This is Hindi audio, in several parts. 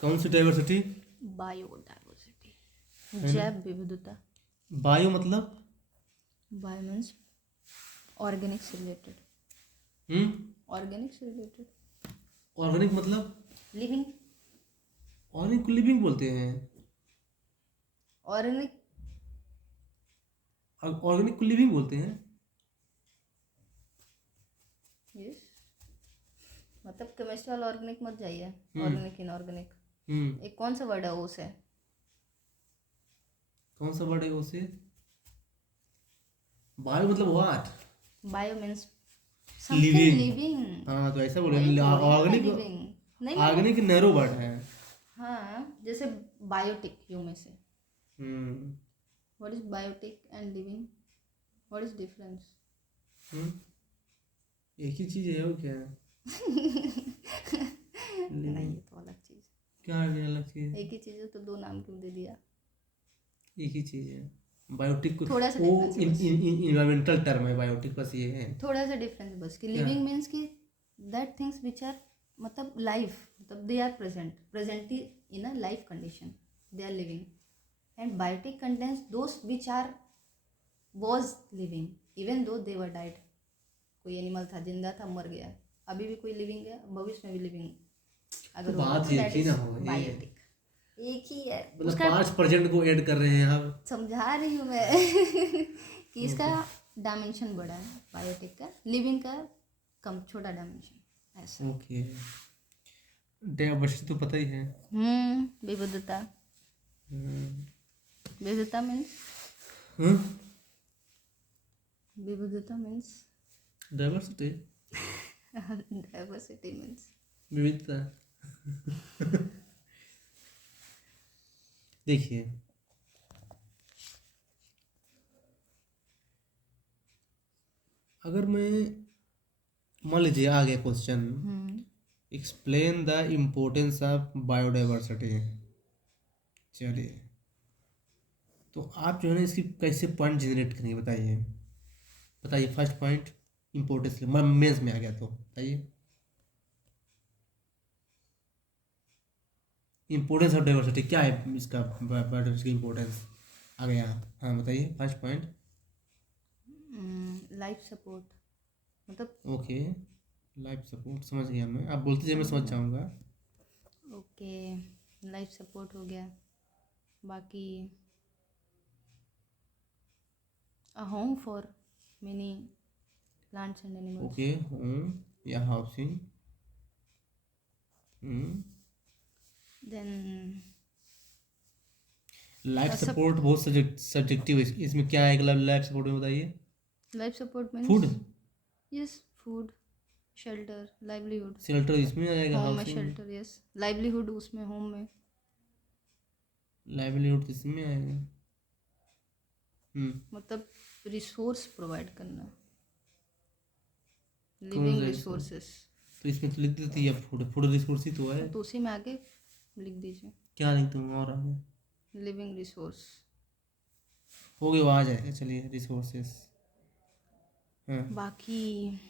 कौन सी डाइवर्सिटी? बायोडाइवर्सिटी, है ना? जैव विविधता। बायो मतलब? Bio means Organics related, Organics related, organic मतलब? लिविंग, ऑर्गेनिक को लिविंग बोलते हैं? ऑर्गेनिक, ऑर्गेनिक को लिविंग बोलते हैं? यस, मतलब केमिस्ट्री वाला ऑर्गेनिक मत जाइए, हम्म ऑर्गेनिक इनऑर्गेनिक। हम्म एक कौन सा वर्ड है वो से? कौन सा वर्ड है उसे? बायो मतलब what? Bio means something living. Living, हाँ तो ऐसा वही बोले। बोल रही हूँ मैं, ऑर्गेनिक, लिविंग नहीं मैं। ऑर्गेनिक नैरो वर्ड है। हाँ, जैसे बायोटिक, यू में से hmm what is biotic and living, what is difference? Hmm, एक ही चीज है वो क्या है? नहीं, लिविंग ये तो अलग चीज, क्या है? अलग चीज? एक ही चीज है तो दो नाम क्यों दे दिया? एक ही चीज है। बायोटिक को थोड़ा सा वो डिफरेंस है बस, इन्वायरमेंटल टर्म है बायोटिक, बस ये है। थोड़ा सा डिफरेंस बस कि क्या? लिविंग मीन्स कि दैट थिंग्स विच आर, मतलब लाइफ, मतलब they are presently in a life condition, they are living. And biotic contents those which are was living even though they were died. कोई एनिमल था, जिंदा था, मर गया, अभी भी कोई लिविंग है, भविष्य में भी लिविंग तो अगर होगा बात तो एक दैट ही इज ना हो ये, बायोटिक। एक ही है मतलब उसका, 5% को ऐड कर रहे हैं आप। समझा रही हूँ मैं कि इसका ओके डायमेंशन बड़ा है बायोटिक का, लिविंग का कम छोटा डायमेंशन ऐसा। ओके। डाइवर्सिटी तो पता ही है। विविधता, हम्म विविधता मीन्स, हम्म, विविधता मीन्स डाइवर्सिटी डाइवर्सिटी मीन्स विविधता। देखिए, अगर मैं मान लीजिए आ गया question, explain the importance of biodiversity. चलिए, तो आप जो है ना इसकी कैसे पॉइंट जनरेट करेंगे बताइए? बताइए फर्स्ट पॉइंट इम्पोर्टेंस, मतलब मेंस में आ गया तो बताइए इम्पोर्टेंस ऑफ डाइवर्सिटी क्या है, इसका बायोडाइवर्सिटी की इम्पोर्टेंस आ गया। हाँ बताइए फर्स्ट पॉइंट। लाइफ सपोर्ट, मतलब ओके, लाइफ सपोर्ट समझ गया मैं, आप बोलते जाइए मैं समझ जाऊँगा। ओके, लाइफ सपोर्ट हो गया। बाकी a home for many plants and animals. Okay, home या हाउसिंग। देन लाइफ सपोर्ट बहुत सब्जेक्टिव है, इसमें क्या है लाइफ सपोर्ट में बताइए? Life support food, means yes, food, shelter, livelihood. Shelter इसमें आ जाएगा, होम में हाउसिंग, शेल्टर, यस, लाइवलीहुड उसमें, होम में लाइवलीहुड इसमें आएगा। मतलब रिसोर्स प्रोवाइड करना, कौन लिविंग सा रिसोर्स? रिसोर्सेस। तो इसमें तो लिख देती है फूड, फूड रिसोर्स ही तो है। तो उसी में आगे लिख दीजिए क्या लिख दूँ और आगे? Living resource. हो गया, वो आ जाएगा, चलिए रिसोर्सेस। हाँ बाकी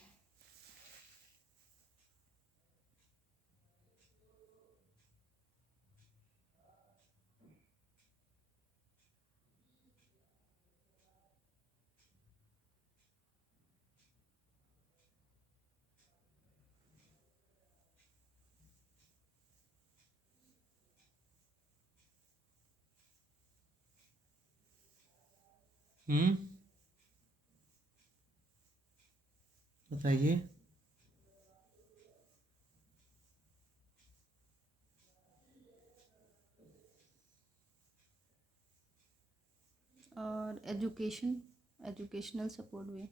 बताइए। और एजुकेशन, एजुकेशनल सपोर्ट भी।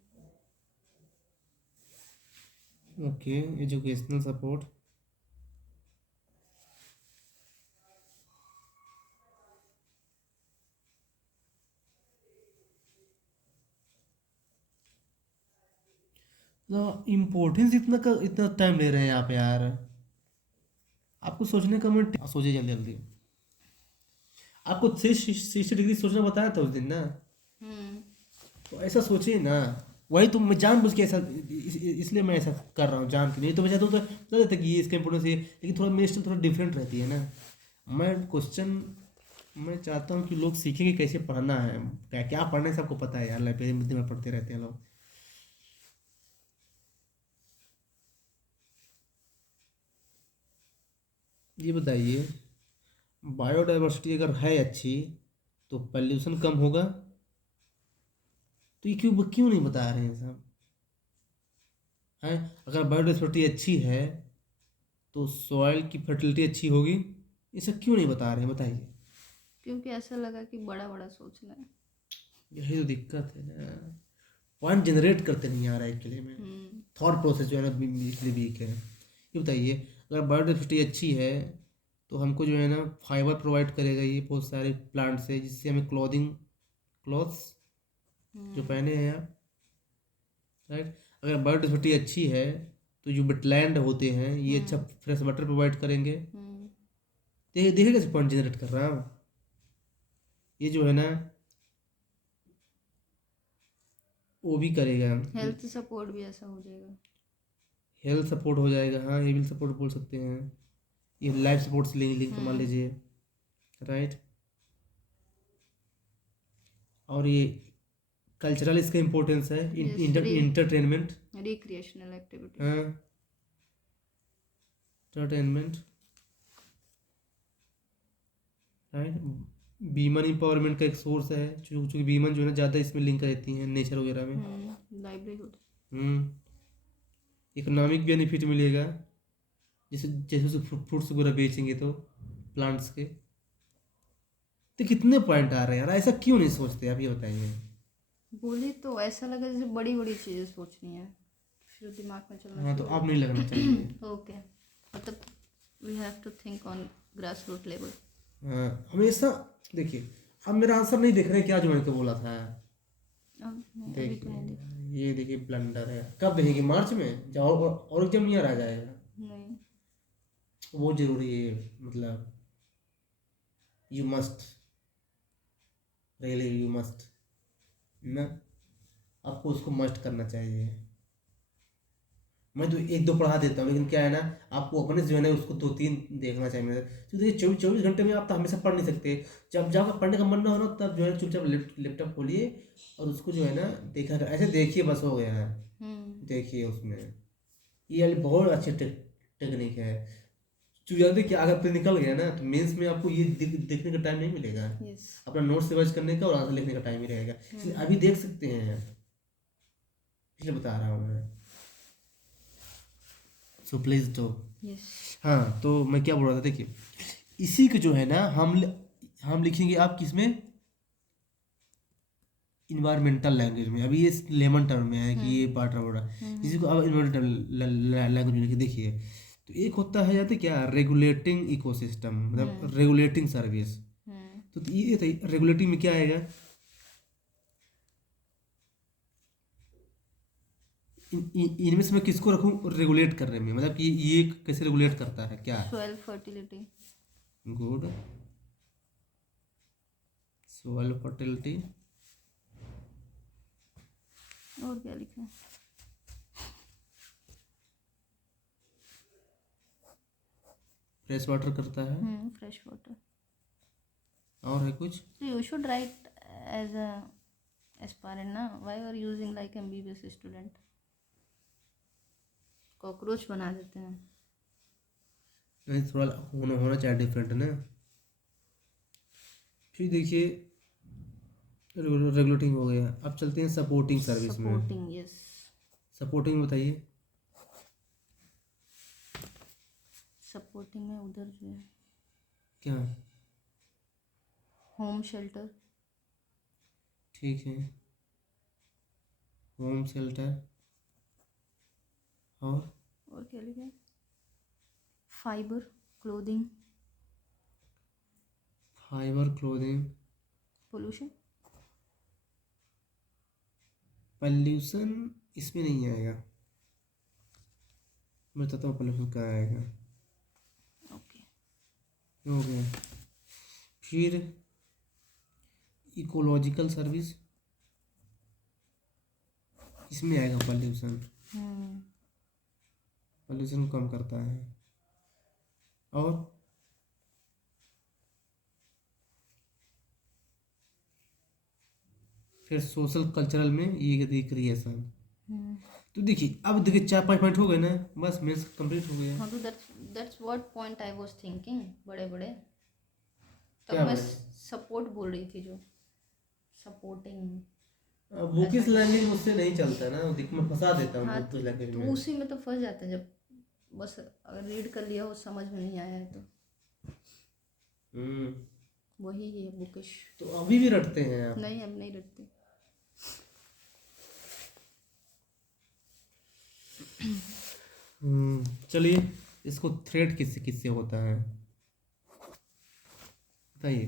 Okay, educational support. तो इम्पोर्टेंस इतना टाइम ले रहे हैं आप यार, आपको सोचने का मिनट, सोचिए जल्दी जल्दी। आपको 360 डिग्री सोचना बताया था उस दिन ना, तो ऐसा सोचिए ना। वही तो मैं जानबूझ के ऐसा इसलिए मैं ऐसा कर रहा हूँ जान के, नहीं तो मैं चाहता हूँ तो बता देता कि ये इसका इम्पोर्टेंस है, लेकिन थोड़ा मेरी स्टाइल थोड़ा डिफरेंट रहती है ना, मैं क्वेश्चन मैं चाहता हूँ कि लोग सीखेंगे कैसे पढ़ना है, क्या क्या पढ़ना है सबको पता है यार, लाइब्रेरी में दिन भर पढ़ते रहते हैं लोग। ये बताइए, बायोडाइवर्सिटी अगर है अच्छी तो पॉल्यूशन कम होगा, तो ये क्यों क्यों नहीं बता रहे हैं सब हैं? अगर बायोडाइवर्सिटी अच्छी है तो सॉइल की फर्टिलिटी अच्छी होगी, ये सब क्यों नहीं बता रहे हैं बताइए। क्योंकि ऐसा लगा कि बड़ा बड़ा सोचना है। यही तो दिक्कत है ना, पॉइंट जनरेट करते नहीं आ रहा है एक्चुअली में, थॉट प्रोसेस जो है ना इसलिए वीक है। ये बताइए, अगर बायोडाइवर्सिटी अच्छी है तो हमको जो है ना फाइबर प्रोवाइड करेगा ये बहुत सारे प्लांट से, जिससे हमें क्लॉथ्स जो पहने हैं आप, राइट। अगर बायोडाइवर्सिटी अच्छी है तो जो वेटलैंड होते हैं ये अच्छा फ्रेश वाटर प्रोवाइड करेंगे। देखिए कैसे पॉइंट जनरेट कर रहा हूँ, ये जो है ना वो भी करेगा। हेल्थ सपोर्ट भी ऐसा हो जाएगा। हेल्थ सपोर्ट हो जाएगा, हाँ ये भी सपोर्ट बोल सकते हैं, ये लाइफ सपोर्ट से लिंक मान लीजिए, राइट। और ये कल्चरल इसका इम्पोर्टेंस है, इंटरटेनमेंट, रिक्रिएशनल एक्टिविटी। हाँ इंटरटेनमेंट, राइट। वीमन एम्पावरमेंट का एक सोर्स है, चूँकि वीमन जो है ना ज़्यादा इसमें लिंक रहती हैं नेचर वगैरह में। लाइवलीहुड। इकोनॉमिक बेनिफिट मिलेगा, जैसे जैसे फ्रूट्स वगैरह बेचेंगे तो प्लांट्स के। तो कितने पॉइंट आ रहे हैं यार, ऐसा क्यों नहीं सोचते आप ये बताइए। बोली तो ऐसा लगा जैसे बड़ी बड़ी चीज़ें सोचनी है, फिर दिमाग में चलना। हाँ तो अब नहीं लगना चाहिए। ओके, मतलब we have to think on grass root level. हमेशा देखिए, अब मेरा आंसर नहीं देख रहे हैं क्या जो मैंने को बोला था। देखिए ये देखिए ब्लंडर है, कब देखेंगे मार्च में जब और एग्जाम ईयर आ जाएगा, नहीं, वो जरूरी है, मतलब you must, really you must ना, आपको उसको मस्ट करना चाहिए। मैं तो एक दो पढ़ा देता हूँ, लेकिन क्या है ना, आपको अपने जो है ना उसको दो तीन देखना चाहिए मेरे। तो देखिए 24 24 घंटे में आप तो हमेशा पढ़ नहीं सकते, जब जब आपका पढ़ने का मन ना हो ना तब जो है चुपचाप लैपटॉप खोलिए और उसको जो है ना देखा कर, ऐसे देखिए बस हो गया है। देखिए उसमें ये वाली बहुत अच्छी टेक्निक है। जानते कि अगर पे निकल गया ना तो मेंस में आपको ये देखने का टाइम नहीं मिलेगा, अपना नोट्स रिवाइज करने का और आंसर लिखने का टाइम ही रहेगा, इसलिए अभी देख सकते हैं, इसलिए बता रहा हूँ मैं। सो प्लीज दो। हाँ तो मैं क्या बोल रहा था, देखिए इसी को जो है ना हम लिखेंगे आप किसमें, इन्वायरमेंटल लैंग्वेज में। अभी ये लेमन टर्म में है कि ये पार्ट वर्ड है, इसी को अब इन्वायरमेंटल लैंग्वेज में लिखिए। देखिए तो एक होता है जाते क्या, रेगुलेटिंग इकोसिस्टम, मतलब रेगुलेटिंग सर्विस। तो ये रेगुलेटिंग में क्या आएगा, इनमें से मैं किसको रखूं रेगुलेट करने में, मतलब कि ये कैसे रेगुलेट करता है क्या, soil fertility. Good, soil fertility, और क्या लिखा है, फ्रेश वाटर करता है, फ्रेश वाटर। और है कुछ, you should write as a aspirant ना, why are using like MBBS student, cockroach बना देते हैं। नहीं थोड़ा होना चाहिए डिफरेंट ना। फिर देखिए रेगुलेटिंग हो गया, अब चलते हैं सपोर्टिंग सर्विस में। Supporting, yes. सपोर्टिंग बताइए, सपोर्टिंग में उधर जो है क्या, होम शेल्टर। ठीक है, होम शेल्टर, और क्या लिखा है, fibre clothing. Fibre clothing, pollution. Pollution इसमें नहीं आएगा, मैं बताता हूँ पॉल्यूशन कहाँ आएगा। ओके, हो गया। फिर इकोलॉजिकल सर्विस, इसमें आएगा पॉल्यूशन, पॉल्यूशन कम करता है। और फिर सोशल कल्चरल में ये रिक्रिएशन। हम्म। तो देखिए अब देखिए 4-5 पॉइंट हो गए ना, बस मेंस कंप्लीट हो गया। हाँ तो that's what point I was thinking, बड़े बड़े। तब क्या मैं बड़े? सपोर्ट बोल रही थी, जो सपोर्टिंग। बुकिश लैंग्वेज मुझसे नहीं चलता ना, मैं फंसा देता हूँ हाँ बुकिश लैंग्वेज तो में। उसी में तो फंस जाते हैं, जब बस अगर रीड कर लिया हो समझ में नहीं आया है तो हम्म। वही है बुकिश। तो अभी भी रटते हैं आप? नहीं, अब नहीं रखते। चलिए, इसको थ्रेड किससे किससे होता है बताइए।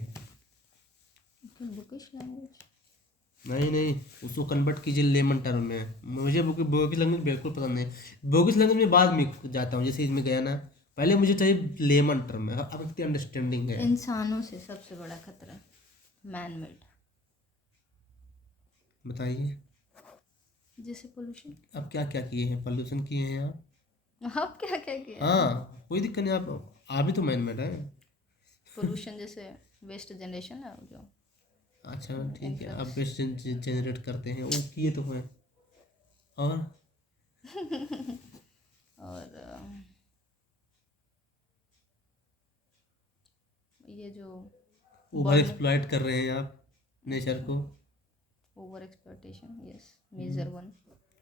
तो बुकिश लैंग्वेज। नहीं नहीं, उसको कन्वर्ट कीजिए लेमन टर्म में। मुझे बोगिश लैंग्वेज बिल्कुल पसंद नहीं। बोगिश लैंग्वेज में बाद में जाता हूँ, जैसे इसमें गया ना, पहले मुझे चाहिए लेमन टर्म में। अब कितनी अंडरस्टैंडिंग है। इंसानों से सबसे बड़ा खतरा मैन मेड, बताइए। जैसे पोल्यूशन। अब क्या क्या किए हैं? पॉल्यूशन किए हैं आप? अब क्या क्या किया है? हाँ, कोई दिक्कत नहीं। आप भी तो मैन मेड है। पोल्यूशन जैसे वेस्ट जनरेशन है जो अच्छा ठीक है, आप इन्फ्लक्स। वेस्ट जनरेट करते हैं, वो किए तो हैं। और और ये जो ओवर एक्सप्लॉइट कर रहे हैं आप नेचर को। Over exploitation, yes, major one.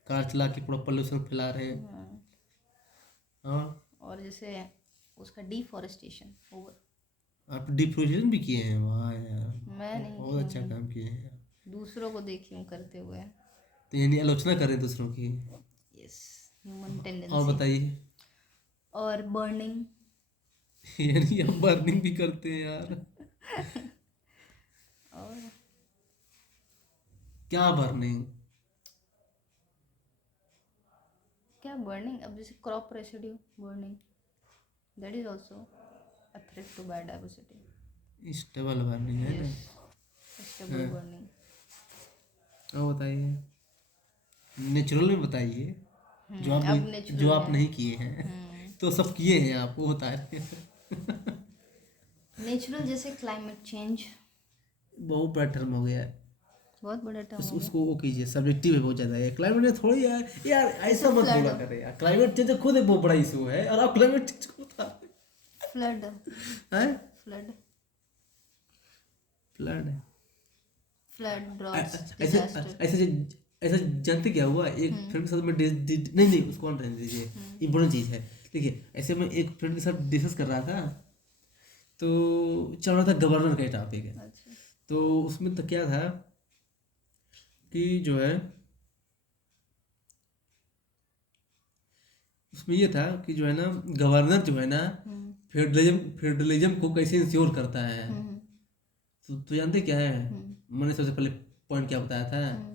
Car चला के पूरा पोल्यूशन फैला रहे हैं। और जैसे उसका डिफॉरेस्टेशन ओवर। आप डिफ्यूजन भी किए हैं? वाह यार, मैं नहीं बहुत की अच्छा हूँ, काम किए हैं। दूसरों को देखी हूँ करते हुए। तो यानी आलोचना कर रहे हैं दूसरों की। यस, ह्यूमन और टेंडेंसी। बताइए। और बर्निंग। यानी हम बर्निंग भी करते हैं यार? और क्या बर्निंग? क्या बर्निंग, अब जैसे crop residue burning, that is also a threat to biodiversity. Stable burning है ना? Stable burning. और बताइए, नेचुरल में बताइए, जो आप अब नेचुरल जो आप में। नहीं किए हैं। तो सब किए हैं आप, वो बता रहे हैं। नेचुरल जैसे क्लाइमेट चेंज, बहुत बड़ा टर्म हो गया है। बहुत बड़ा टर्म हो गया। उसको वो कीजिए, सब्जेक्टिव है बहुत ज़्यादा है। क्लाइमेट में थोड़ी यार, यार ऐसा मत flood। बोला करें यार। क्लाइमेट चेंज खुद एक बहुत बड़ा इशू है, और आप क्लाइमेट चेंज को बता फ्लड। रहे हैं। फ्लड। फ्लड है। फ्लड, ड्रॉट्स, ऐसे डिजास्टर। ऐसे ऐसा जानते क्या हुआ, एक फ्रेंड के साथ में नहीं नहीं, उसको ऑन रहने दीजिए, इम्पोर्टेंट चीज़ है। देखिए, ऐसे मैं एक फ्रेंड के साथ डिस्कस कर रहा था, तो चल रहा था गवर्नर का टॉपिक है। अच्छा। तो उसमें तो क्या था कि जो है, उसमें ये था कि जो है ना, गवर्नर जो है ना, फेडरलिज्म को कैसे इंश्योर करता है। तो जानते क्या है? मैंने सबसे पहले पॉइंट क्या बताया था,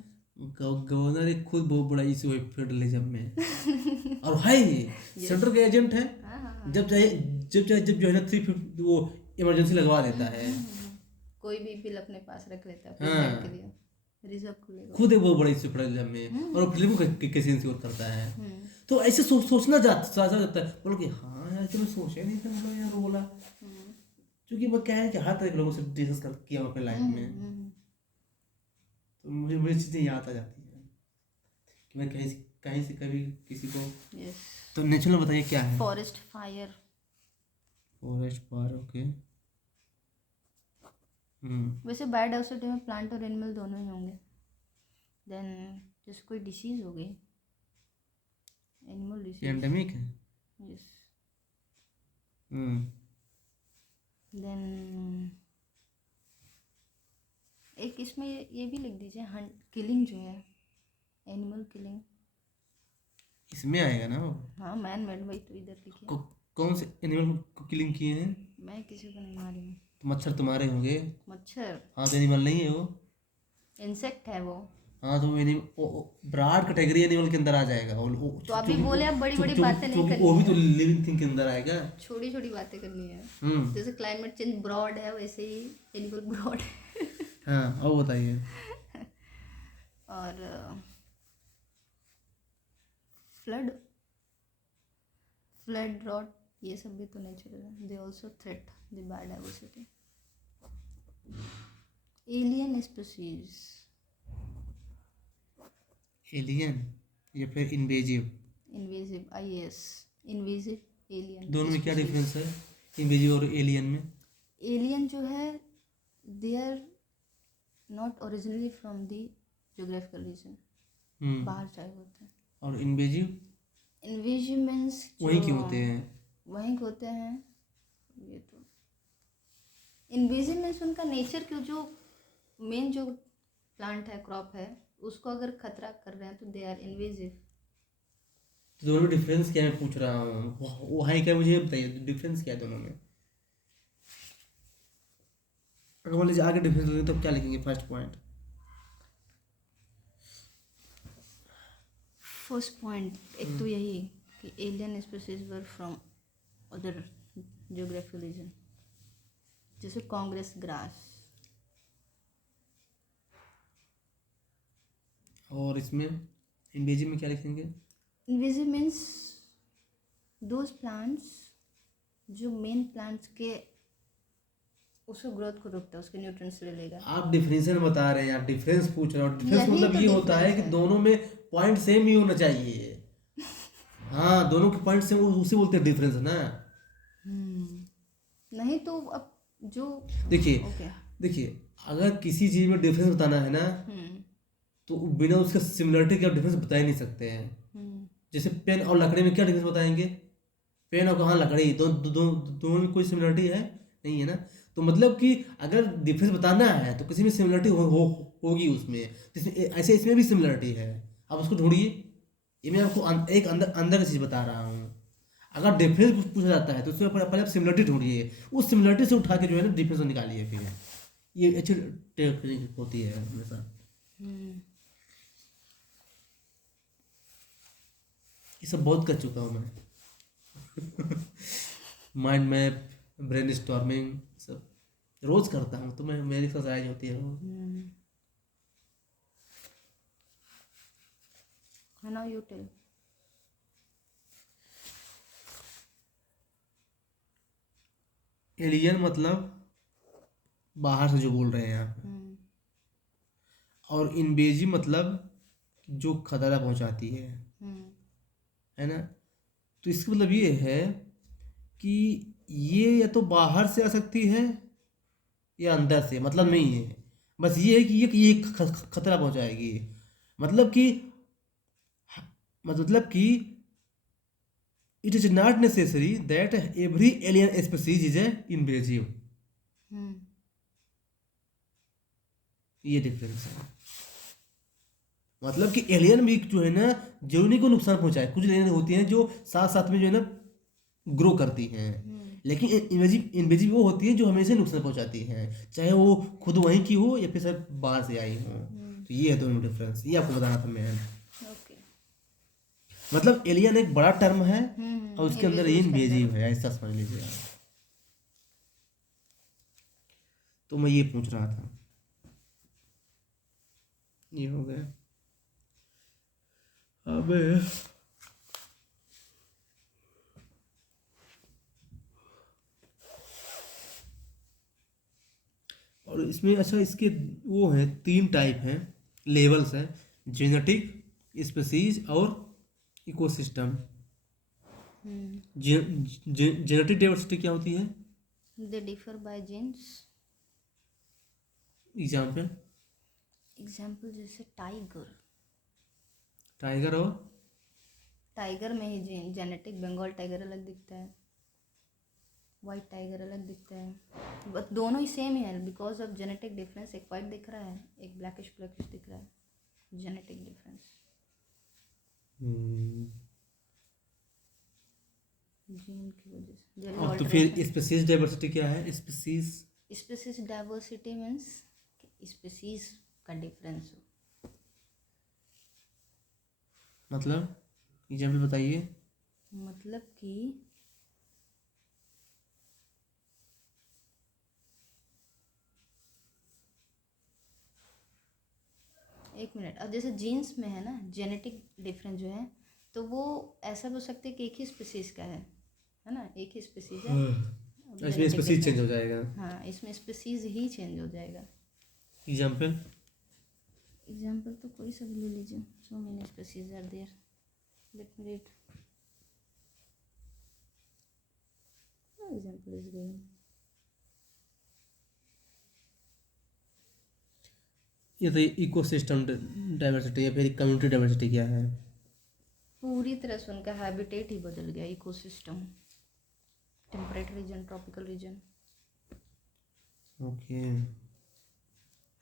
गवर्नर एक खुद बहुत बड़ा इशू है फेडरलिज्म में। और है सेंटर का एजेंट है। जब चाहे जब जो है ना 350 वो इमरजेंसी लगवा देता है। कोई भी बिल अपने पास रख लेता है हाँ, प्रेजेंट के लिए, रिजर्व को लेगा। खुद एक बहुत बड़ा इशू फेडरलिज्म में, और फिल्म को कैसे इंश्योर करता है। तो ऐसे सोचना जाता है। बोलो कि हाँ यार, तो मैं सोचा ही नहीं था, मतलब यार वो बोला। क्योंकि मैं क्या है कि हर तरह के लोगों से डिस्कस किया अपने लाइफ में, तो मुझे चीज़ें याद आ जाती है कि मैं कहीं से कभी किसी को। तो नेचुरल बताइए क्या है? Forest fire. Forest fire, okay. वैसे बायोडाइवर्सिटी में प्लांट और एनिमल दोनों ही होंगे। देन जैसे कोई डिसीज हो गई, एनिमल डिसीज, एंडेमिक है। यस। हम्म। देन एक इसमें ये भी लिख दीजिए, हंट किलिंग जो है, एनिमल किलिंग। इसमें आएगा ना वो? हाँ, मैन मेड, वही तो इधर लिखिए। कौन से एनिमल को किलिंग किए हैं? मैं किसी को नहीं मारी हूँ। तो मच्छर तुम्हारे होंगे। मच्छर हाँ, तो एनिमल नहीं है वो। इंसेक्ट है वो। हाँ, तो ब्रॉड कैटेगरी एनिमल के अंदर आ जाएगा। तो अभी बोले आप बड़ी बड़ी बातें नहीं करनी वो भी तो है, लिविंग थिंग के अंदर आएगा। छोटी छोटी बातें करनी है। हम्म। जैसे क्लाइमेट चेंज ब्रॉड है, वैसे ही एनिमल ब्रॉड है। हाँ, और बताइए। और फ्लड, फ्लड, ड्रॉट, ये सब भी तो नेचुरल है। They also threat the biodiversity. Alien species, alien या फिर invasive? Invasive, IAS, invasive alien दोनों में क्या स्पीशीज। डिफरेंस है इन्वेजिव और एलियन में? एलियन जो है, they are not originally from the geographical region, बाहर से आए होते हैं। और इन्वेजिव इन्वेजिव मीन्स वहीं के होते हैं? वहीं के होते हैं। ये तो इन्वेजिव मीन्स उनका नेचर के जो मेन जो प्लांट है, क्रॉप है, उसको अगर खतरा कर रहे हैं तो दे आर इन्वेजिव। तो दोनों में डिफरेंस क्या, मैं पूछ रहा हूँ वहाँ क्या, मुझे बताइए डिफरेंस क्या है दोनों में। अगर मान लीजिए आगे डिफरेंस लिखेंगे तो क्या लिखेंगे फर्स्ट पॉइंट? फर्स्ट पॉइंट एक तो यही कि alien species were from other geographical region, जैसे कांग्रेस ग्रास। और इसमें इन्वेजिव में क्या लिखेंगे? इन्वेजिव मीन्स दोज प्लांट्स जो मेन प्लांट्स के उसको ग्रोथ को रोकता है, उसके न्यूट्रिएंट्स ले लेगा। आप डिफरेंशियल बता रहे हैं, आप डिफरेंस पूछ रहे हो। डिफरेंस यही मतलब तो ये होता है difference कि है। दोनों में पॉइंट सेम ही होना चाहिए। हाँ, दोनों के पॉइंट सेम, उसे बोलते हैं डिफरेंस ना। नहीं तो अब जो देखिए ओके देखिए, अगर किसी चीज में डिफरेंस बताना है ना, तो बिना उसके सिमिलरिटी के आप डिफरेंस बता ही नहीं सकते हैं। जैसे पेन और लकड़ी में क्या डिफरेंस बताएंगे? पेन और कहाँ लकड़ी, दोनों में कोई सिमिलरिटी है नहीं है ना। तो मतलब कि अगर डिफरेंस बताना है तो किसी में सिमिलरिटी होगी उसमें, तो ऐसे इसमें भी सिमिलरिटी है। आप उसको ढूंढिए। ये मैं आपको एक अंदर अंदर की चीज़ बता रहा हूँ। अगर डिफरेंस पूछा जाता है तो उसमें पहले आप सिमिलरिटी ढूंढिए, उस सिमिलरिटी से उठा के जो है ना डिफरेंस निकालिए। फिर ये अच्छी टेक्निक होती है हमेशा। ये सब बहुत कर चुका हूँ मैं। माइंड मैप, ब्रेन स्टॉर्मिंग सब रोज करता हूँ, तो मैं मेरी एक्सरसाइज होती है रोज। Now you tell. एलियन मतलब बाहर से जो बोल रहे हैं आप, और इन्वेजिव मतलब जो खतरा पहुंचाती है ना। तो इसका मतलब ये है कि ये या तो बाहर से आ सकती है या अंदर से, मतलब नहीं है। बस ये है कि ये खतरा पहुंचाएगी। मतलब कि मतलब कि it is not necessary that every alien species is a invasive. ये डिफरेंस है। मतलब कि एलियन भी जो है ना, जरूरी को नुकसान पहुंचाए। कुछ एलियन होती हैं जो साथ साथ में जो है ना ग्रो करती हैं, लेकिन इन्वेजिव इन्वेजिव वो होती है जो हमेशा नुकसान पहुंचाती हैं, चाहे वो खुद वहीं की हो या फिर सब बाहर से आई हो। तो ये है दोनों डिफरेंस, ये आपको बताना था मैं। ओके। मतलब एलियन एक बड़ा टर्म है और उसके अंदर ये उसके अंदर इन्वेजिव है, ऐसा समझ लीजिए आप। तो मैं ये पूछ रहा था। ये हो गया। अब और इसमें अच्छा, इसके वो हैं 3 टाइप हैं, लेवल्स हैं: जेनेटिक, स्पीसीज और इकोसिस्टम। जेनेटिक डाइवर्सिटी क्या होती है? They differ by genes. Example? Example जैसे टाइगर। टाइगर और टाइगर में ही जेनेटिक बंगाल टाइगर अलग दिखता है, वाइट टाइगर अलग दिखता है, बट दोनों ही सेम ही है बिकॉज ऑफ जेनेटिक डिफरेंस। एक वाइट दिख रहा है, एक ब्लैकिश ब्लैकिश दिख रहा है, जेनेटिक डिफरेंस, जीन की वजह से there is और तो फिर alteration। स्पीसीज डाइवर्सिटी क्या है? Species species diversity means species का डिफरेंस हो। मतलब एग्जाम्पल बताइए। मतलब कि एक मिनट, अब जैसे जीन्स में है ना जेनेटिक डिफरेंस जो है, तो वो ऐसा हो सकता है कि एक ही स्पीसीज का है ना, एक ही स्पीसीज है। अब इसमें genetic स्पीसीज चेंज difference- हो जाएगा। हाँ, इसमें स्पीसीज ही चेंज हो जाएगा। एग्जाम्पल? एग्जाम्पल तो कोई सा भी ले लीजिए. So many species are there. Let me read. Example is given. ये तो इकोसिस्टम डाइवर्सिटी या फिर कम्युनिटी डाइवर्सिटी क्या है? पूरी तरह से उनका हैबिटेट ही बदल गया. Ecosystem, temperate region, tropical region, okay.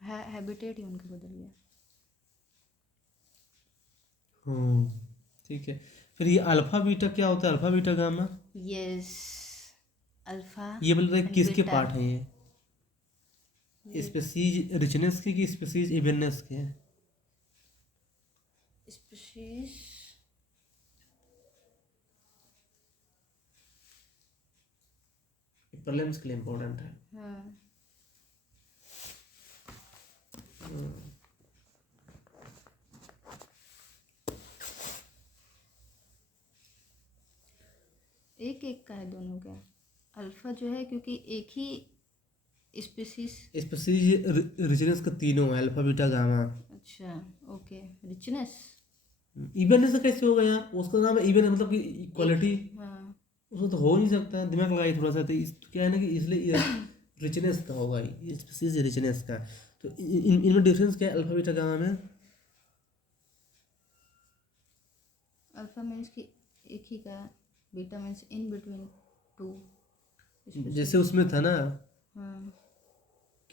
Habitat ही उनका बदल गया. ठीक है. फिर ये अल्फा बीटा क्या होता है? Alpha beta gamma yes. Alpha ये बोल रहे हैं and किसके beta. पार्ट हैं ये? स्पीसीज रिचनेस के कि स्पीसीज इवननेस के? स्पीशीज प्रीलिम्स के लिए इम्पोर्टेंट है. हाँ. एक एक का है दोनों का. अल्फा जो है क्योंकि एक ही स्पीसीज. स्पीसीज रिचनेस का तीनों है, अल्फा बीटा गामा. अच्छा, ओके. रिचनेस. इवननेस का कैसे होगा यार? उसका नाम है इवन, मतलब कि इक्वालिटी. हाँ. उसमें तो हो नहीं सकता. दिमाग लगाइए थोड़ा सा. तो क्या है ना कि इसलिए रिचनेस का होगा, स्पीसीज रिचनेस का. तो इनमें डिफरेंस क्या है अल्फा बीटा गामा में? अल्फा मीन्स कि एक ही का. Beta means in between two. जैसे उसमें था ना हाँ.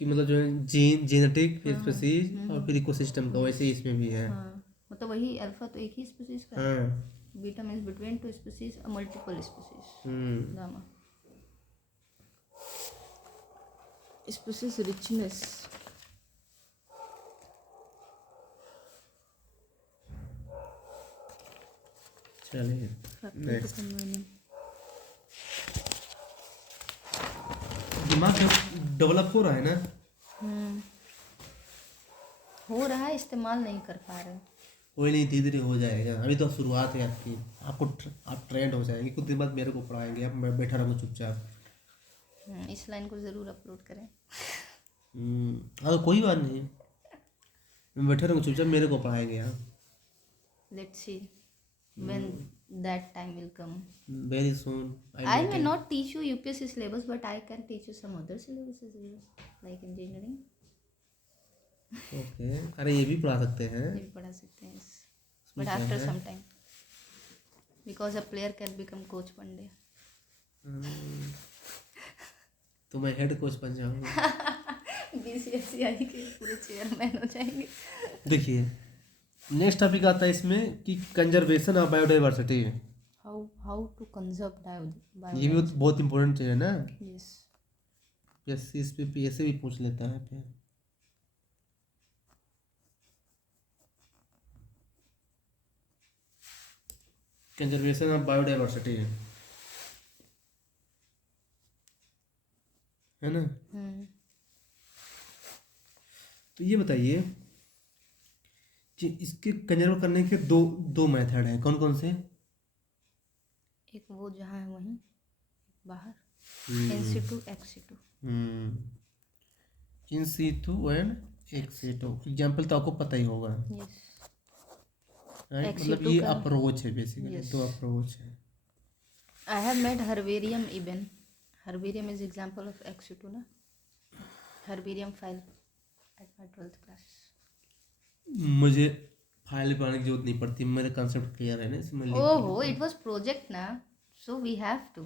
कि मतलब जो है जेनेटिक, फिर स्पीसीज और फिर इकोसिस्टम का, वैसे ही इसमें भी है. हाँ, मतलब वही अल्फा तो एक ही स्पीसीज का. हाँ. Beta means between two species और multiple species. Gamma species richness. चलिए नेक्स्ट. दिमाग डेवलप हो रहा है ना? हो रहा है, इस्तेमाल नहीं कर पा रहे. कोई नहीं, धीरे धीरे हो जाएगा. अभी तो शुरुआत है आपकी. आप ट्रेंड हो जाएंगे. कुछ दिन बाद मेरे को पढ़ाएंगे. अब मैं बैठा रहूँगा चुपचाप. इस लाइन को ज़रूर अपलोड करें. हाँ, कोई बात नहीं. मैं बैठा रहूँगा चुपचाप, मेरे को पढ़ाएंगे आप. Let's see when that time will come. Very soon. I may not teach you UPSC syllabus, but I can teach you some other syllabuses like engineering. Okay. अरे ये भी पढ़ा सकते हैं. ये भी पढ़ा सकते हैं. But after some time, because a player can become coach one day. तो मैं हेड कोच बन जाऊंगा. BCSCI के पूरे चेयरमैन हो जाएंगे. देखिए नेक्स्ट टॉपिक आता है इसमें कि conservation of biodiversity. How to conserve biodiversity. ये भी बहुत इंपॉर्टेंट चीज़ है ना. Yes. पीएससी इस पे पीएससी भी पूछ लेता है फिर. कंजर्वेशन ऑफ बायोडाइवर्सिटी है ना. तो ये बताइए कि इसके कंजर्व करने के दो मेथड हैं. कौन कौन से? एक वो जहाँ है वहीं बाहर. In situ ex situ. In situ and ex situ. Example तो आपको पता ही होगा. यस. राइट. मतलब ये अप्रोच है बेसिकली. दो अप्रोच है. I have made herbarium even. Herbarium is example of ex situ ना. Herbarium file at my 12th class. मुझे फाइल बनाने की जरूरत नहीं पड़ती. मेरा कंसेप्ट क्लियर है ना इसमें. Oh, it was project ना, so we have to.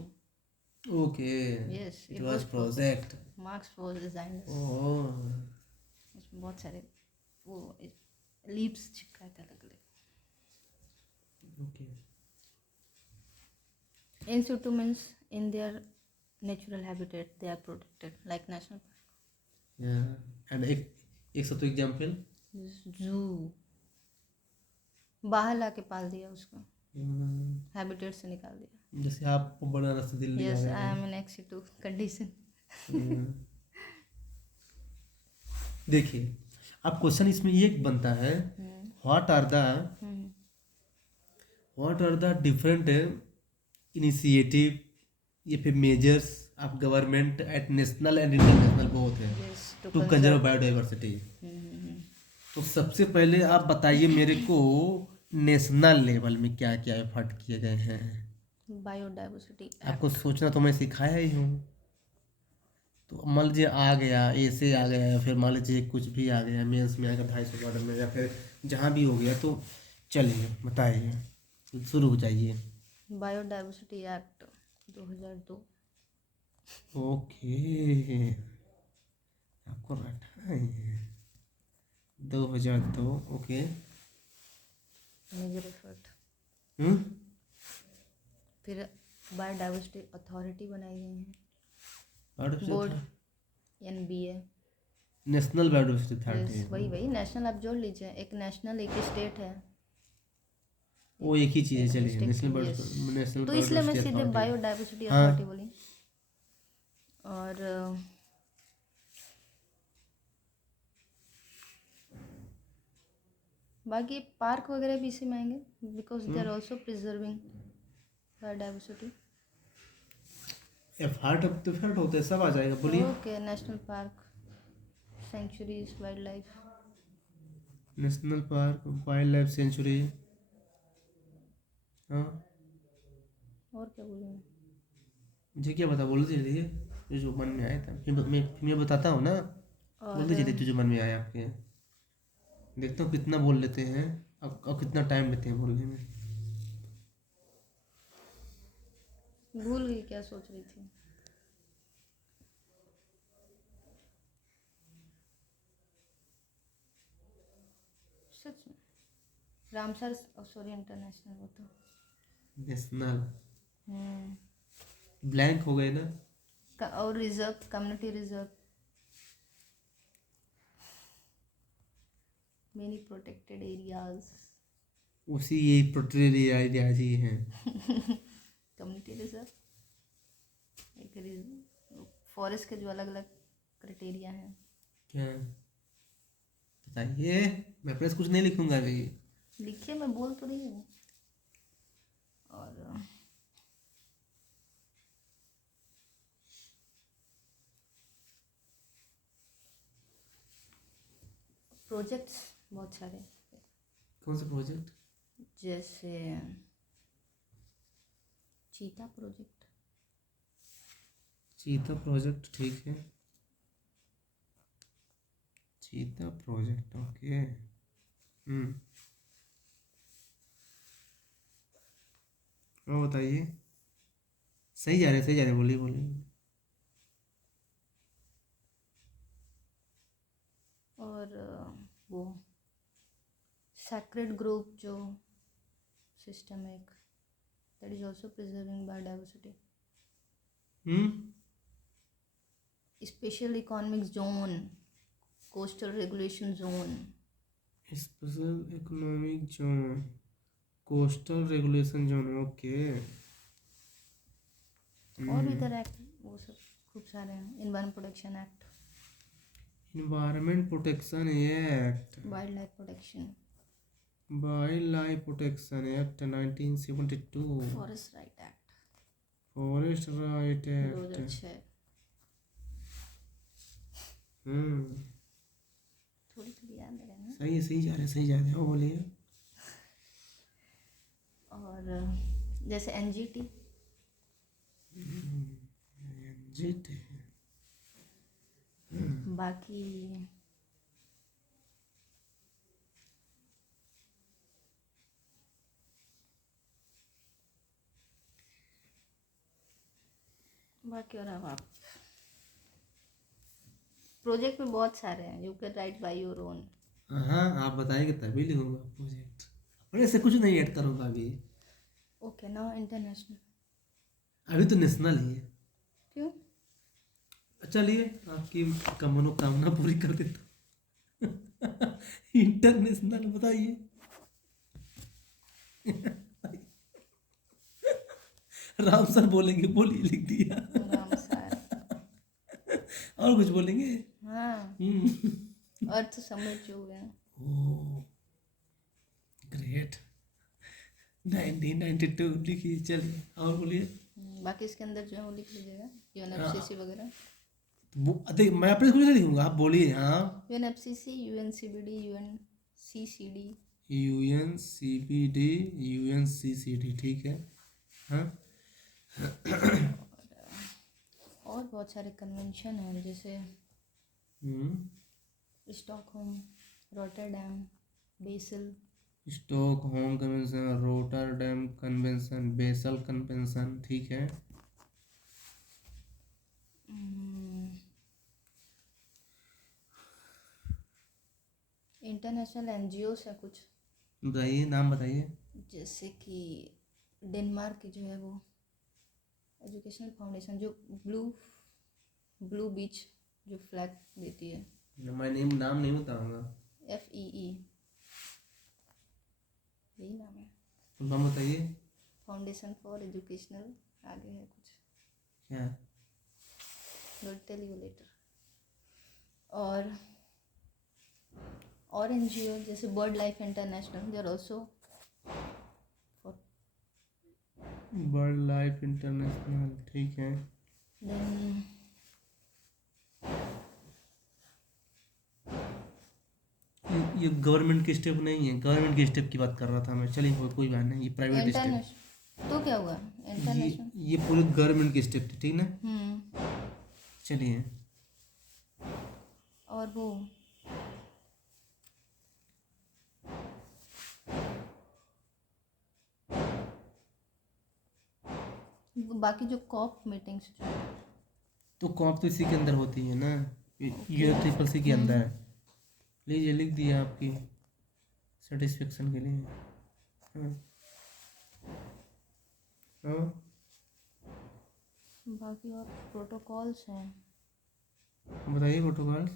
Okay. Yes, it was project. Marks for designers. Oh. इसमें बहुत सारे वो लीव्स चिपकाए थे अलग अलग. Okay. In situ means in their natural habitat they are protected like national park. Yeah. And एक सौ तो एग्जाम्पल. Zoo. बाहर लाके पाल दिया उसको. हैबिटेट से निकाल दिया. जैसे आप बनारस से Delhi Yes, I am in ex situ condition. देखिए अब क्वेश्चन इसमें ये बनता है, what are the different initiative या फिर measures of government at national and international both है Yes, टू कंजर्व बायोडाइवर्सिटी. तो सबसे पहले आप बताइए मेरे को, नेशनल लेवल में क्या क्या एफर्ट किए गए हैं। बायोडाइवर्सिटी आपको एक्ट। सोचना तो मैं सिखाया ही हूँ। तो मान लीजिए आ गया, ऐसे आ गया, या फिर मान लीजिए कुछ भी आ गया, मेंस में आ गया 250 वर्ड में, या फिर जहाँ भी हो गया, तो चलिए बताइए, शुरू हो जाइए। Biodiversity act 2002। ओके, आपको रटा है ये। 2002, ओके। Major effort. हम्म। फिर बायोडाइवर्सिटी अथॉरिटी बनाई गई है, बायोडाइवर्सिटी बोर्ड था, NBA। National biodiversity yes, authority. वही वही नेशनल, आप जोड़ लीजिए, एक नेशनल एक स्टेट है। वो एक ही चीज़ है, एक चलिए डिस्ट्रिक्ट, नेशनल यस। नेशनल तो इसलिए मैं बायोडाइवर्सिटी सीधे अथॉरिटी। बायोडाइवर्सिटी अथॉरिटी हाँ। बोली। और बाकी पार्क वगैरह भी इसी में आएंगे, because they are also preserving biodiversity. Effort अब तो एफर्ट होते हैं, सब आ जाएगा, बोलिए। Okay, national park, sanctuaries, wildlife. National park, wildlife sanctuary. हाँ। और क्या बोलूँ मैं? मुझे क्या बता, बोल दीजिए जो जो मन में आया था, फिर मैं बताता हूँ ना। बोल और दीजिए जो मन में आया आपके। देखता हूँ कितना बोल लेते हैं, अब कितना टाइम लेते हैं बोलने में। भूल गई क्या सोच रही थी। सच में रामसर, सॉरी, इंटरनेशनल वो तो। नेशनल हम्म। ब्लैंक हो गए ना। और reserve, community reserve, many protected areas. उसी यही प्रोटेक्टेड एरिया जी हैं। कम्युनिटी रिजर्व, एक फॉरेस्ट के जो अलग अलग क्राइटेरिया हैं। क्या बताइए, मैं प्रेस कुछ नहीं लिखूंगा अभी। लिखिए, मैं बोल तो रही हूँ। और प्रोजेक्ट्स बहुत सारे, कौन सा प्रोजेक्ट? जैसे चीता प्रोजेक्ट। चीता प्रोजेक्ट, ठीक है। चीता प्रोजेक्ट, ओके। और बताइए। सही जा रहे, सही जा रहे, बोलिए बोलिए। और वो सैक्रेड ग्रुप जो सिस्टम है एक, that is also preserving biodiversity. Special economic zone, coastal regulation zone. Special economic zone, coastal regulation zone, okay. और भी इधर एक्ट वो सब खूब सारे हैं, environment protection act, environment protection act, wild life protection, wild life protection act 1972, forest right act forest right act. 2006। थोड़ी थोड़ी याद है ना। सही है, सही जा रहे, सही जा रहे, हो बोलिए। और जैसे NGT, जीत। बाकी बाकी और अब आप प्रोजेक्ट में बहुत सारे हैं, you can write by your own. हाँ, आप बताएंगे तभी लिखूंगा प्रोजेक्ट, और ऐसे कुछ नहीं ऐड करूंगा अभी। Okay, now international. अभी तो नेशनल ही है। क्यों? चलिए आपकी मनोकामना पूरी कर देता हूँ। इंटरनेशनल बताइए। राम सर बोलेंगे, बोलिए, लिख दिया। राम सर। और कुछ बोलेंगे? हाँ, अर्थ समिट जो है। ओह ग्रेट, 1992 लिखिए, चलिए और बोलिए। बाकी इसके अंदर जो है वो लिख लीजिएगा, UNFCCC वगैरह। देख मैं अपने कुछ नहीं लिखूंगा, आप बोलिए। हाँ, UNFCCC, UNCBD, UNCCD। UNCBD, UNCCD, ठीक है। हाँ, और बहुत सारे कन्वेंशन हैं, जैसे Stockholm, Rotterdam, Basel. Stockholm convention, Rotterdam convention, Basel convention, ठीक है। इंटरनेशनल NGOs है कुछ, बताइए, नाम बताइए। जैसे कि डेनमार्क की जो है वो एजुकेशनल फाउंडेशन, जो ब्लू बीच जो फ्लैग देती है। मैं नहीं, नाम नहीं बताऊंगा। FEE, यही नाम है। तो नाम बताइए। फाउंडेशन फॉर एजुकेशनल, आगे है कुछ, क्या? Will tell you later. और NGO जैसे BirdLife International, they are also for. BirdLife International, ठीक है। देन ये गवर्नमेंट के स्टेप नहीं है, गवर्नमेंट के स्टेप की बात कर रहा था मैं। चलिए कोई बात नहीं, ये प्राइवेट स्टेप। इंटरनेशनल, तो क्या हुआ इंटरनेशनल? ये पूरे गवर्नमेंट के स्टेप थे, ठीक ना। चलिए। और वो बाकी जो कॉप मीटिंग्स जो है, तो कॉप तो इसी के अंदर होती है ना, UNFCCC के अंदर है। लीजिए, लिख दिया आपकी सेटिस्फेक्शन के लिए। हाँ, हाँ। बाकी और प्रोटोकॉल्स हैं। बताइए प्रोटोकॉल।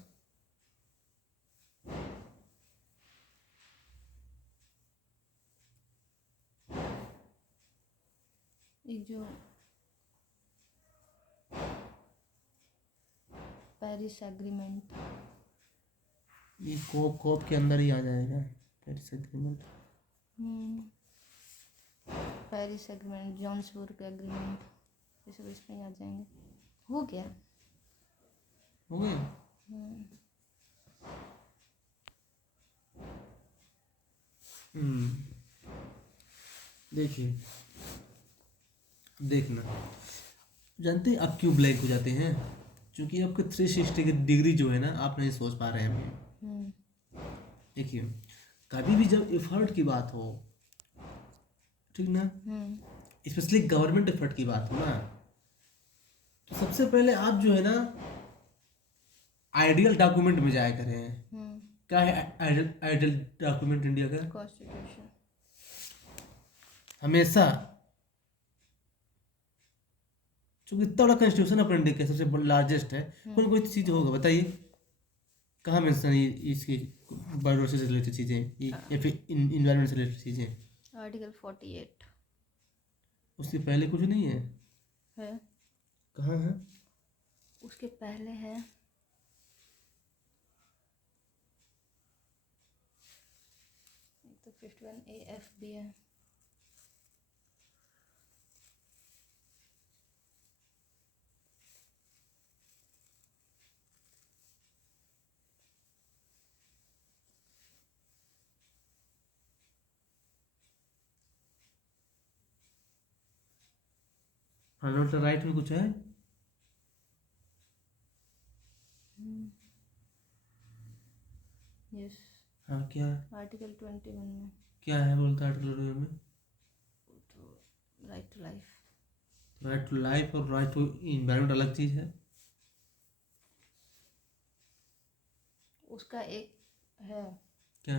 एक जो पेरिस एग्रीमेंट, ये कॉप के अंदर ही आ जाएगा, Paris agreement. Paris agreement, जॉन्सबर्ग agreement, ये सब इसमें ही आ जाएंगे। हो गया। हो गया। देखिए, देखना, जानते हैं आप क्यों ब्लैंक हो जाते हैं? क्योंकि आपके 360 की डिग्री जो है ना, आप नहीं सोच पा रहे हैं अभी। देखिए, कभी भी जब एफर्ट की बात हो, ठीक ना, स्पेशली गवर्नमेंट एफर्ट की बात हो ना, तो सबसे पहले आप जो है ना, आइडियल डॉक्यूमेंट में जाया करें। क्या है आइडियल डॉक्यूमेंट इंडिया का? कॉन्स्टिट्यूशन। हमेशा, क्योंकि इतना बड़ा कॉन्स्टिट्यूशन अपने इंडिया का सबसे लार्जेस्ट है, कोई कोई चीज़ होगा बताइए, कहाँ मेंशन है इसकी बायोडाइवर्सिटी से रिलेटेड चीज़ें, या फिर इन्वायरमेंट से रिलेटेड चीज़ें? आर्टिकल 48 उसके पहले कुछ नहीं है? है। कहाँ है? उसके पहले है तो 51AF भी है। फंडामेंटल राइट में कुछ है? यस, हाँ, क्या है? आर्टिकल 21 में क्या है बोलता है आर्टिकल में? तो right to life. Right to life और राइट टू इन्वायरमेंट अलग चीज़ है। उसका एक है, क्या?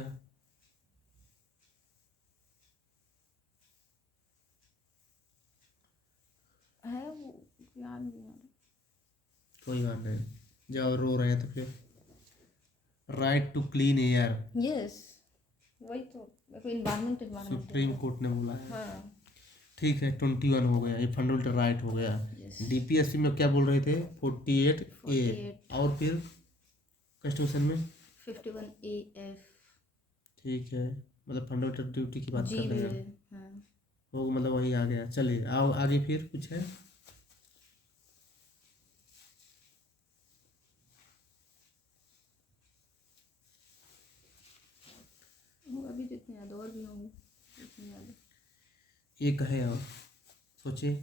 वो याद नहीं आ रहा। कोई बात नहीं, जब रो रहे हैं तो फिर right to clean air, yes, वही तो इन्वायरमेंट सुप्रीम कोर्ट ने बोला है। हाँ, ठीक है, 21 हो गया, ये फंडामेंटल राइट हो गया। Yes. DPSC में क्या बोल रहे थे? 48A। 48 और फिर कॉन्स्टिट्यूशन में 51AF ठीक है, मतलब फंडामेंटल ड्यूटी की बात जी कर भी रहे है। हैं। हाँ, वो मतलब वही आ गया। चलिए आओ आगे, फिर कुछ है? इतने याद और भी होंगे, इतने याद है। एक है और सोचिए,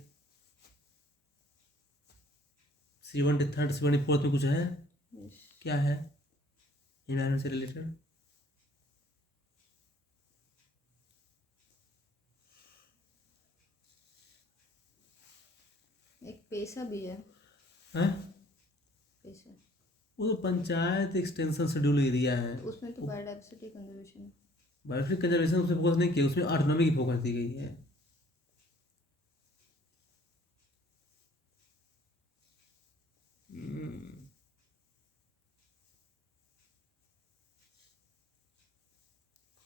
73rd 74th में कुछ है, Yes. क्या है इन्वायरमेंट से रिलेटेड? एक पैसा भी है, हैं? पैसा, वो तो पंचायत एक्सटेंशन शेड्यूल एरिया है, उसमें तो बायोडाइवर्सिटी कंजर्वेशन है। बायोस्फीयर कंजर्वेशन उसमें फोकस नहीं किया, उसमें ऑटोनॉमी की फोकस दी गई है। हम्म,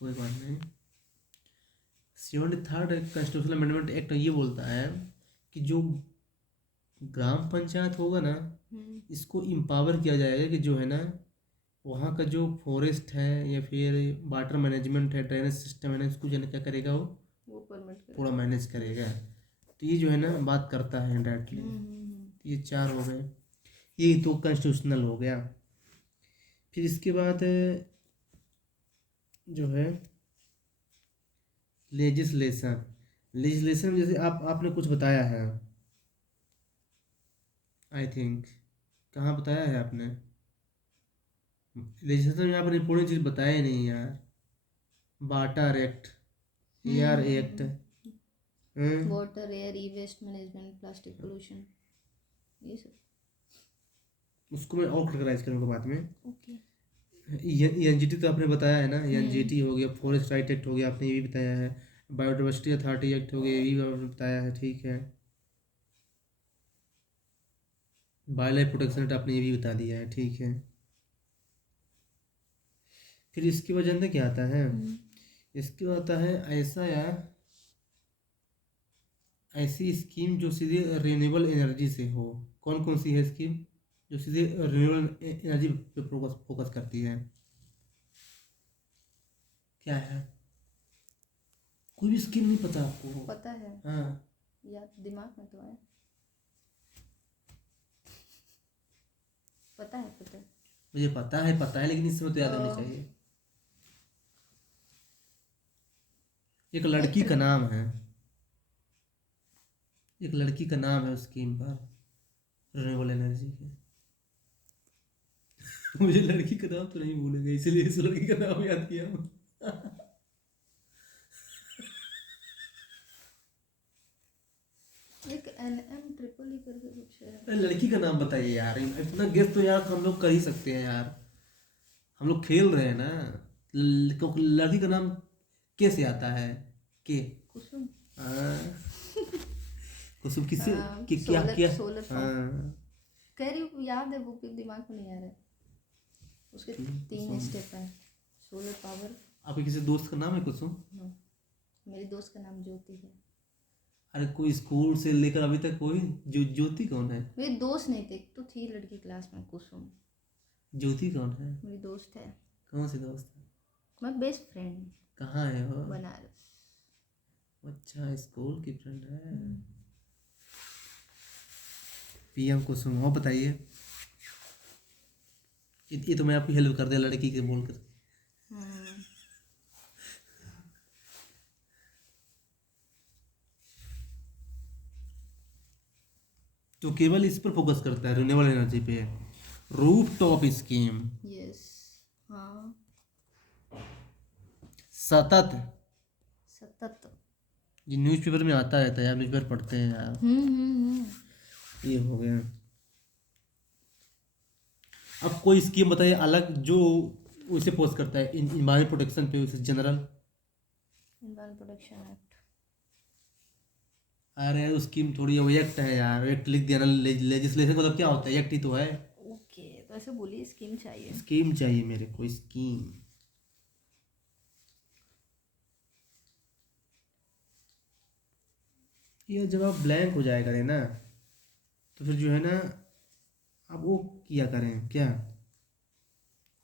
कोई बात नहीं। 73rd कॉन्स्टिट्यूशनल अमेंडमेंट एक्ट ये बोलता है कि जो ग्राम पंचायत होगा ना, इसको इम्पावर किया जाएगा कि जो है ना, वहाँ का जो फॉरेस्ट है या फिर वाटर मैनेजमेंट है, ड्रेनेज सिस्टम है ना, इसको जो है ना क्या करेगा, वो परमिट पूरा मैनेज करेगा। तो ये जो है ना बात करता है डायरेक्टली। ये 4 हो गए, ये तो कॉन्स्टिट्यूशनल हो गया। फिर इसके बाद जो है लेजिस्लेशन। लेजिस्लेशन जैसे आपने कुछ बताया है, आई थिंक, कहाँ बताया है आपने? लेजिस्लेशन में आपने पूरी चीज़ बताया ही नहीं यार। Water act, air act, water, air, E waste management, plastic pollution, ये सब। उसको मैं और कैटेगराइज करूँगा बाद में। ओके। एनजीटी तो आपने बताया है ना, एनजीटी हो गया, फॉरेस्ट राइट एक्ट हो गया, आपने ये भी बताया है, बायोडाइवर्सिटी अथॉरिटी एक्ट हो गया, ये भी आपने बताया है, ठीक है। वाइल्ड लाइफ प्रोटेक्शन एक्ट आपने ये भी बता दिया है, ठीक है। फिर इसकी वजह से क्या आता है? इसके बाद आता है ऐसा यार, ऐसी स्कीम जो सीधे रिन्यूएबल एनर्जी से हो। कौन कौन सी है स्कीम जो सीधे रिन्यूएबल एनर्जी पे फोकस करती है? क्या है? कोई भी स्कीम नहीं पता आपको? पता है। हाँ, याद दिमाग में तो है, पता है। मुझे पता है लेकिन इस समय तो याद होनी चाहिए। एक लड़की का नाम है, एक लड़की का नाम है उस स्कीम पर, रिन्यूएबल एनर्जी के। मुझे लड़की का नाम तो नहीं भूलेगा, इसलिए इस लड़की का नाम याद किया हूँ। एक NM ट्रिपल ई करके कुछ है। अरे लड़की का नाम बताइए यार, इतना गेस तो यार हम लोग कर ही सकते हैं यार, हम लोग खेल रहे हैं ना। लड़की का नाम कैसे आता है? के कुसुम। कुसुम किससे? कि क्या सोलर, किया? सोलर हाँ, कह रही हूँ, याद है, वो भी दिमाग में नहीं आ रहा है। उसके 3 स्टेप है। Solar power. आपके किसी दोस्त का नाम है कुसुम? नो, मेरी दोस्त का नाम ज्योति है। अरे कोई स्कूल से लेकर अभी तक कोई ज्योति कौन है? मेरी दोस्त नहीं थी, तो थी लड़की क्लास में कुसुम। ज्योति कौन है? मेरी दोस्त है। कौन सी दोस्त है? मैं बेस्ट फ्रेंड। कहाँ है वो? बनारस। अच्छा, स्कूल की फ्रेंड है। PM कुसुम, और बताइए। ये तो मैं आपकी हेल्प कर दिया लड़की के बोल कर। तो केवल इस पर फोकस करता है, रिन्यूएबल एनर्जी पे। Roof top scheme. यस। हाँ। सतत, ये न्यूज़पेपर में आता रहता है यार, न्यूज़पेपर पढ़ते हैं यार। ये हो गया। अब कोई स्कीम बताइए अलग जो उसे पोस्ट करता है इन्वायरमेंट प्रोटेक्शन पे, उसे जनरल। Environment protection act. अरे वो स्कीम थोड़ी, वो एक्ट है यार, एक्ट लिख दिया ना। लेजिस्लेशन मतलब क्या होता है? एक्ट ही तो है। ओके, तो ऐसे बोलिए, स्कीम चाहिए। स्कीम चाहिए मेरे को, स्कीम। ये जब आप ब्लैंक हो जाया करें ना, तो फिर जो है ना, आप वो किया करें क्या,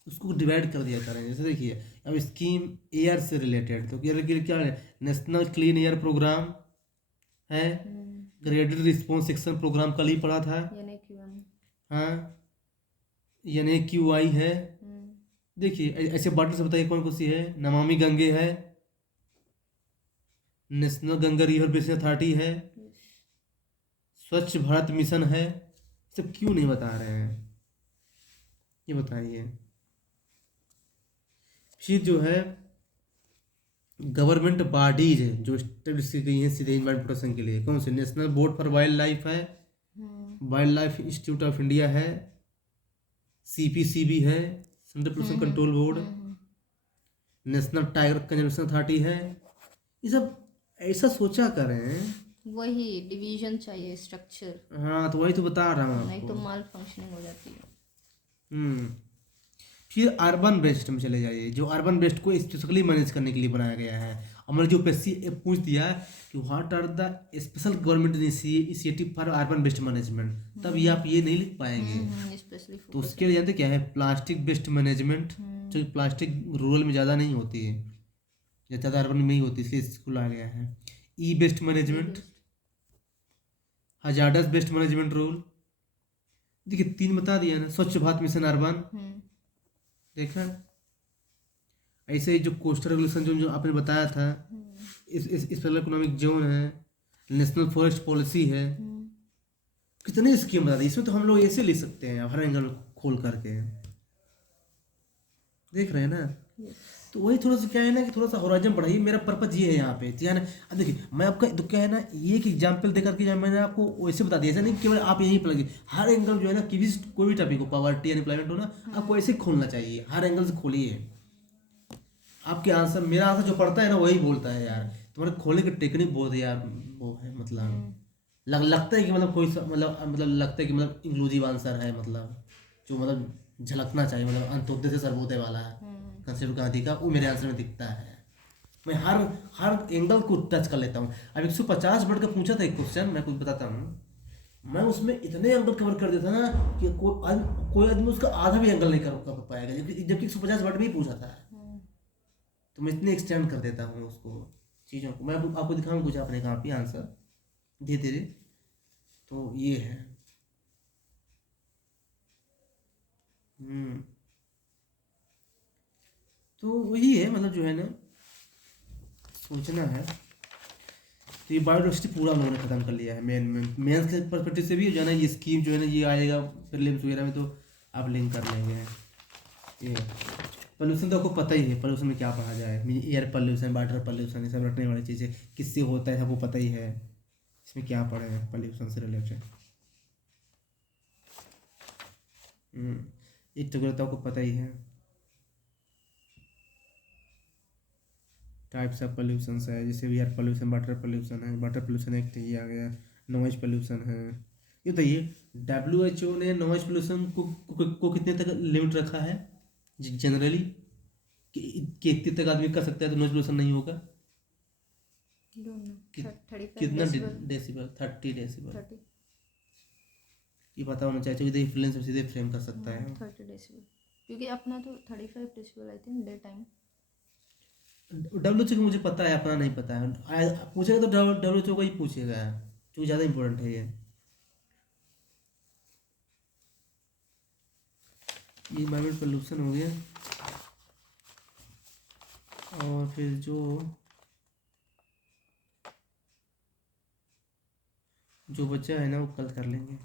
उसको डिवाइड कर दिया करें। जैसे देखिए, अब स्कीम एयर से रिलेटेड, तो एयर के लिए क्या है? नेशनल क्लीन एयर प्रोग्राम है, ग्रेडेड रिस्पॉन्स सेक्शन प्रोग्राम कल ही पढ़ा था। हाँ, NAQI है। देखिए ऐसे वाटर से बताइए कौन कौन सी है? नमामि गंगे है, national Ganga river basin authority है, स्वच्छ भारत मिशन है, सब क्यों नहीं बता रहे हैं, ये बताइए। फिर जो है गवर्नमेंट बॉडीज है जो स्टेब्लिश की गई हैं सीधे इन्वायरमेंट प्रोटेक्शन के लिए, कौन से? National board for wild life है, wild life institute of India है, CPCB है, central pollution control board, national tiger conservation authority है। ये सब ऐसा सोचा करें। वही डिवीजन चाहिए, स्ट्रक्चर, हाँ तो वही तो बता रहा हूँ नहीं तो आपको। माल फंक्शनिंग हो जाती है। हम्म फिर अर्बन बेस्ड में चले जाइए, जो अर्बन बेस्ड को स्पेशली मैनेज करने के लिए बनाया गया है। हमारे जो PSC पूछ दिया कि what are the special government initiative for urban based management, तब ये आप ये नहीं लिख पाएंगे। स्पेशली तो उसके लिए जानते क्या है? प्लास्टिक बेस्ड मैनेजमेंट, जो प्लास्टिक रूरल में ज़्यादा नहीं होती है, या ज़्यादा अर्बन में नहीं होती, इसलिए इसको लाया गया है। E waste management, hazardous waste management rule. देखिए 3 बता दिया ना। स्वच्छ भारत मिशन अर्बन, देखा। ऐसे ही जो कोस्टल रेगुलेशन जो आपने बताया था, इस स्पेशल इकोनॉमिक जोन है, नेशनल फॉरेस्ट पॉलिसी है, कितने स्कीम बता दी। इसमें तो हम लोग ऐसे लिख सकते हैं हर एंगल खोल करके, देख रहे हैं ना। तो वही थोड़ा सा क्या है ना कि थोड़ा सा होराइजन बढ़ाइए। मेरा पर्पज ये है यहाँ पे ध्यान है। अब देखिए मैं आपका तो क्या है ना, ये एक एग्जाम्पल देकर के मैंने आपको वैसे बता दिया, ऐसा नहीं केवल आप यहीं पर लगे। हर एंगल जो है ना, कोई भी टॉपिक हो, पॉवर्टी अनएम्प्लॉयमेंट हो ना, आपको ऐसे खोलना चाहिए, हर एंगल से खोलिए। आपके आंसर, मेरा आंसर जो पढ़ता है ना वही बोलता है यार। तुम्हारे खोलने की टेक्निक बहुत है यार, वो है मतलब लगता है कि मतलब कोई मतलब लगता है कि मतलब इंक्लूसिव आंसर है, मतलब जो मतलब झलकना चाहिए, मतलब अंत्योदय से सर्वोदय वाला है कंसेप्ट गांधी का, वो मेरे आंसर में दिखता है। मैं हर हर एंगल को टच कर लेता हूँ। अब 150 वर्ड का पूछा था एक क्वेश्चन, मैं कुछ बताता हूँ, मैं उसमें इतने एंगल कवर कर देता ना कि कोई आदमी उसका आधा भी एंगल नहीं कर पाएगा, जबकि 150 वर्ड में ही पूछा था। तो मैं इतने एक्सटेंड कर देता हूँ उसको, चीज़ों को। मैं आपको दिखाऊंगा कुछ अपने कहाँ पे आंसर धीरे धीरे। तो ये है। हम्म तो वही है, मतलब जो है ना, सोचना है। तो ये बायोडाइवर्सिटी पूरा हम लोगों ने खत्म कर लिया है। मेंस के परस्पेक्टिव से भी जो है ना, ये स्कीम जो है ना, ये आएगा प्रीलिम्स वगैरह में, तो आप लिंक कर लेंगे। ये पोल्यूशन तो आपको पता ही है, पोल्यूशन में क्या पढ़ा जाए। एयर पोल्यूशन, वाटर पोल्यूशन, ये सब रटने वाली चीज़ें किससे होता है सबको पता ही है। इसमें क्या पढ़े हैं पोल्यूशन से रिलेटेड। एक तो आपको पता ही है। टाइप्स ऑफ पोल्यूशन है, जैसे एयर पोल्यूशन, वाटर पोल्यूशन है, वाटर पोल्यूशन एक्ट ये आ गया, नॉइज पोल्यूशन है। ये तो ये WHO ने नॉइज पोल्यूशन को कितने तक लिमिट रखा है जनरली, कि इतने तक आदमी कर सकता है तो नॉइज पोल्यूशन नहीं होगा। कितना डेसिबल? 30 डेसिबल। ये पता होना चाहिए, क्योंकि इन्फ्लुएंस सीधे फ्रेम कर सकता है। 30 डेसिबल, क्योंकि अपना तो 35 decibel I think day time. WHO को मुझे पता है, अपना नहीं पता है। पूछेगा तो WHO को ही पूछेगा, क्योंकि ज़्यादा इंपॉर्टेंट है ये। एनवायरमेंट पोल्यूशन हो गया, और फिर जो बचा है ना वो कल कर लेंगे।